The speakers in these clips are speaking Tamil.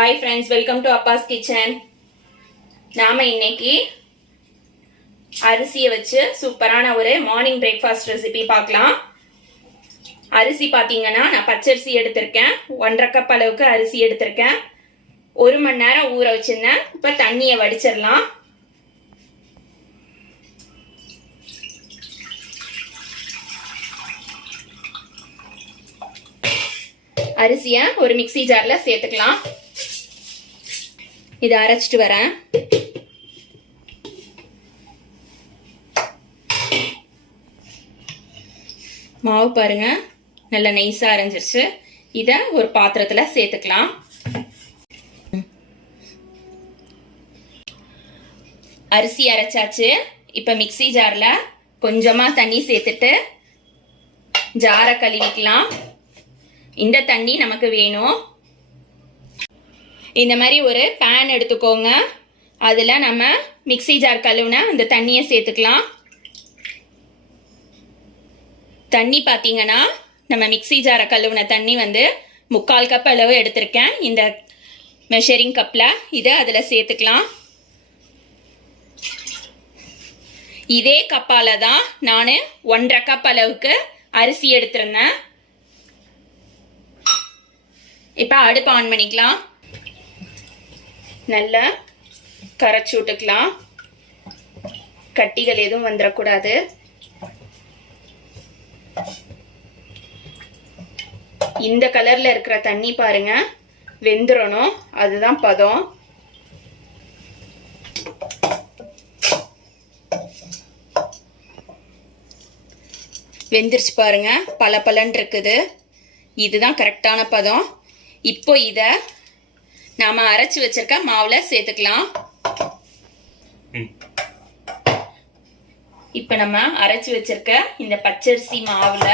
Hi friends welcome to Abbas kitchen நாம இன்னைக்கு அரிசியை வச்சு சூப்பரான ஒரு மார்னிங் பிரேக்ஃபாஸ்ட் ரெசிபி பார்க்கலாம். அரிசி பார்த்தீங்கன்னா நான் பச்சரிசி எடுத்திருக்கேன். ஒன்றரை கப் அளவுக்கு அரிசி எடுத்திருக்கேன். ஒரு மணி நேரம் ஊற வச்சிருந்தேன். இப்போ தண்ணியை வடிச்சிடலாம். அரிசியை ஒரு மிக்ஸி ஜாரில் சேர்த்துக்கலாம். இதை அரைச்சிட்டு வரேன். மாவு பாருங்க. நல்லா நைஸாக அரைஞ்சிருச்சு. இதை ஒரு பாத்திரத்தில் சேர்த்துக்கலாம். அரிசி அரைச்சாச்சு. இப்போ மிக்ஸி ஜாரில் கொஞ்சமாக தண்ணி சேர்த்துட்டு ஜாரை கழுவிக்கலாம். இந்த தண்ணி நமக்கு வேணும். இந்த மாதிரி ஒரு பேன் எடுத்துக்கோங்க. அதில் நம்ம மிக்ஸி ஜார் கழுவுன அந்த தண்ணியை சேர்த்துக்கலாம். தண்ணி பார்த்தீங்கன்னா நம்ம மிக்ஸி ஜாரை கழுவுன தண்ணி வந்து முக்கால் கப் அளவு எடுத்திருக்கேன். இந்த மெஷரிங் கப்பில் இதை அதில் சேர்த்துக்கலாம். இதே கப்பால் தான் நான் ஒன்றரை கப் அளவுக்கு அரிசி எடுத்திருந்தேன். இப்போ அடுப்பு ஆன் பண்ணிக்கலாம். நல்லா கரைச்சி விட்டுக்கலாம். கட்டிகள் எதுவும் வந்துடக்கூடாது இந்த கலரில் இருக்கிற தண்ணி பாருங்க. வெந்துடணும் அதுதான் பதம். வெந்துருச்சு பாருங்க. பல பலன் இருக்குது. இதுதான் கரெக்டான பதம். இப்போ இதை நாம அரைச்சி வச்சிருக்க மாவுல சேர்த்துக்கலாம். இப்போ நம்ம அரைச்சி வச்சிருக்க இந்த பச்சரிசி மாவுல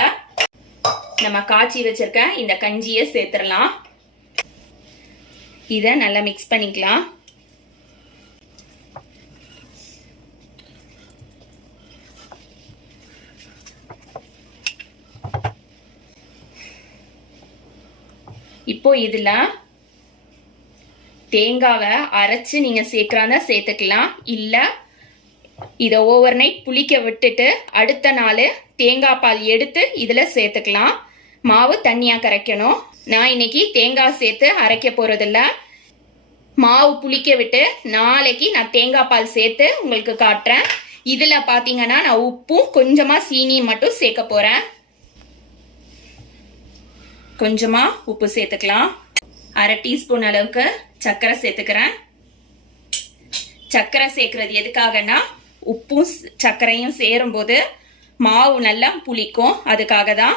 நம்ம காய்ச்சி வச்சிருக்க இந்த கஞ்சியை சேர்த்துடலாம். இதை நல்லா மிக்ஸ் பண்ணிக்கலாம். இப்போ இதில் தேங்காவை அரைச்சு நீங்கள் சேர்க்குறாந்தா சேர்த்துக்கலாம். இல்லை இதை ஓவர் நைட் புளிக்க விட்டுட்டு அடுத்த நாள் தேங்காய் பால் எடுத்து இதில் சேர்த்துக்கலாம். மாவு தண்ணியாக கரைக்கணும். நான் இன்னைக்கு தேங்காய் சேர்த்து அரைக்க போகிறதில்ல மாவு புளிக்க விட்டு நாளைக்கு நான் தேங்காய் பால் சேர்த்து உங்களுக்கு காட்டுறேன். இதில் பார்த்தீங்கன்னா நான் உப்பும் கொஞ்சமாக சீனியும் மட்டும் சேர்க்க போகிறேன் கொஞ்சமாக உப்பு சேர்த்துக்கலாம். அரை டீஸ்பூன் அளவுக்கு சர்க்கரை சேர்த்துக்கிறேன். சர்க்கரை சேர்க்கறது எதுக்காகனா உப்பும் சர்க்கரையும் சேரும்போது மாவு நல்லா புளிக்கும். அதுக்காக தான்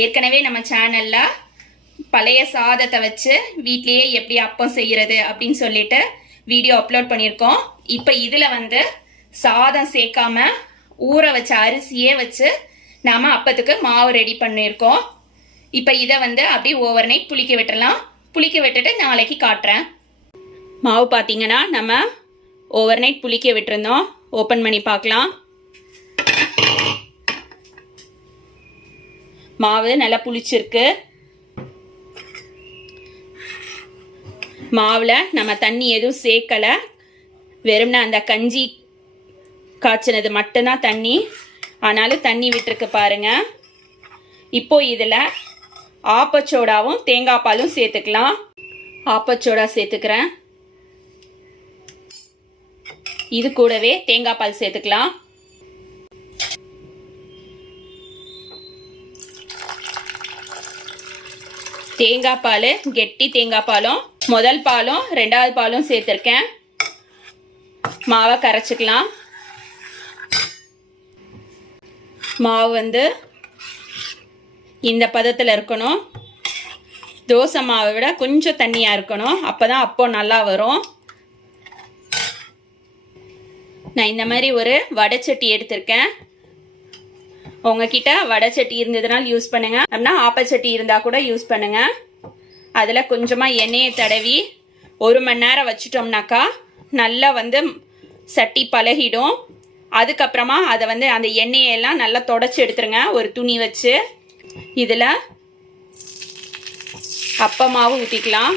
ஏற்கனவே நம்ம சேனல்ல பழைய சாதத்தை வச்சு வீட்லேயே எப்படி அப்பம் செய்யறது அப்படின்னு சொல்லிட்டு வீடியோ அப்லோட் பண்ணியிருக்கோம். இப்போ இதில் வந்து சாதம் சேர்க்காம ஊற வச்ச அரிசியே வச்சு நாம அப்பத்துக்கு மாவு ரெடி பண்ணியிருக்கோம். இப்போ இதை வந்து அப்படியே ஓவர் நைட் புளிக்க விட்டுறலாம். புளிக்க விட்டுட்டு நாளைக்கு காட்டுறேன். மாவு பார்த்தீங்கன்னா நம்ம ஓவர் நைட் புளிக்க விட்டுருந்தோம். ஓப்பன் பண்ணி பார்க்கலாம் மாவு நல்லா புளிச்சிருக்கு. மாவில் நம்ம தண்ணி எதுவும் சேர்க்கலை. வெறும்னா அந்த கஞ்சி காய்ச்சினது மட்டும்தான் தண்ணி. ஆனாலும் தண்ணி விட்டுருக்கு பாருங்கள் இப்போது இதில் ஆப்பச்சோடாவும் தேங்காய் பாலும் சேர்த்துக்கலாம். ஆப்பச்சோடா சேர்த்துக்கிறேன். இது கூடவே தேங்காய் பால் சேர்த்துக்கலாம். தேங்காய் பால் கெட்டி தேங்காய் பாலும் முதல் பாலும் ரெண்டாவது பாலும் சேர்த்துருக்கேன். மாவை கரைச்சிக்கலாம். மாவு வந்து இந்த பதத்தில் இருக்கணும். தோசை மாவை விட கொஞ்சம் தண்ணியாக இருக்கணும். அப்போ தான் அப்போ நல்லா வரும். நான் இந்த மாதிரி ஒரு வடைச்சட்டி எடுத்திருக்கேன். உங்ககிட்ட வடைச்சட்டி இருந்ததுனால யூஸ் பண்ணுங்க. அப்படின்னா ஆப்பச்சட்டி இருந்தால் கூட யூஸ் பண்ணுங்க. அதில் கொஞ்சமாக எண்ணெயை தடவி ஒரு மணி நேரம் வச்சுட்டோம்னாக்கா நல்லா வந்து சட்டி பழகிடும். அதுக்கப்புறமா அதை வந்து அந்த எண்ணெயெல்லாம் நல்லா தொடச்சி எடுத்துருங்க. ஒரு துணி வச்சு. இதில் அப்பமாவும் ஊற்றிக்கலாம்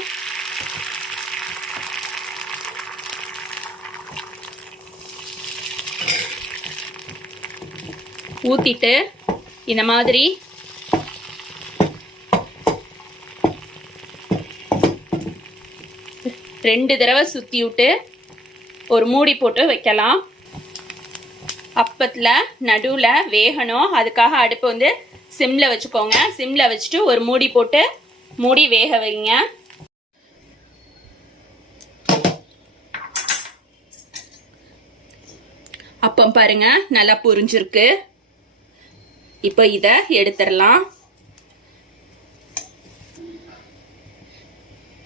ஊற்றிட்டு இந்த மாதிரி ரெண்டு தடவை சுற்றி விட்டு ஒரு மூடி போட்டு வைக்கலாம். அப்பத்தில் நடுவில் வேகணும். அதுக்காக அடுப்பு வந்து சிம்மில் வச்சுக்கோங்க. சிம்மில் வச்சுட்டு ஒரு மூடி போட்டு மூடி வேக வைங்க. அப்பம் பாருங்க நல்லா புரிஞ்சிருக்கு. இப்போ இதை எடுத்துடலாம்.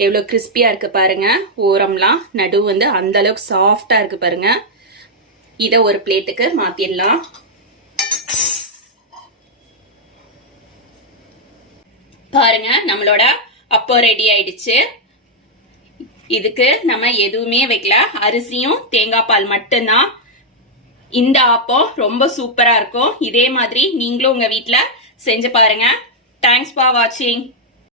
எவ்வளோ கிறிஸ்பியாக இருக்கு பாருங்க. ஓரம்லாம் நடு வந்து அந்த அளவுக்கு சாஃப்டாக இருக்கு பாருங்க. இதை ஒரு பிளேட்டுக்கு மாற்றிடலாம் பாருங்க நம்மளோட அப்போ ரெடி ஆயிடுச்சு. இதுக்கு நம்ம எதுவுமே வைக்கல. அரிசியும் தேங்காய் பால் மட்டும்தான். இந்த ஆப்பம் ரொம்ப சூப்பரா இருக்கும். இதே மாதிரி நீங்களும் உங்க வீட்டுல செஞ்சு பாருங்க. தேங்க்ஸ் ஃபார் வாட்சிங்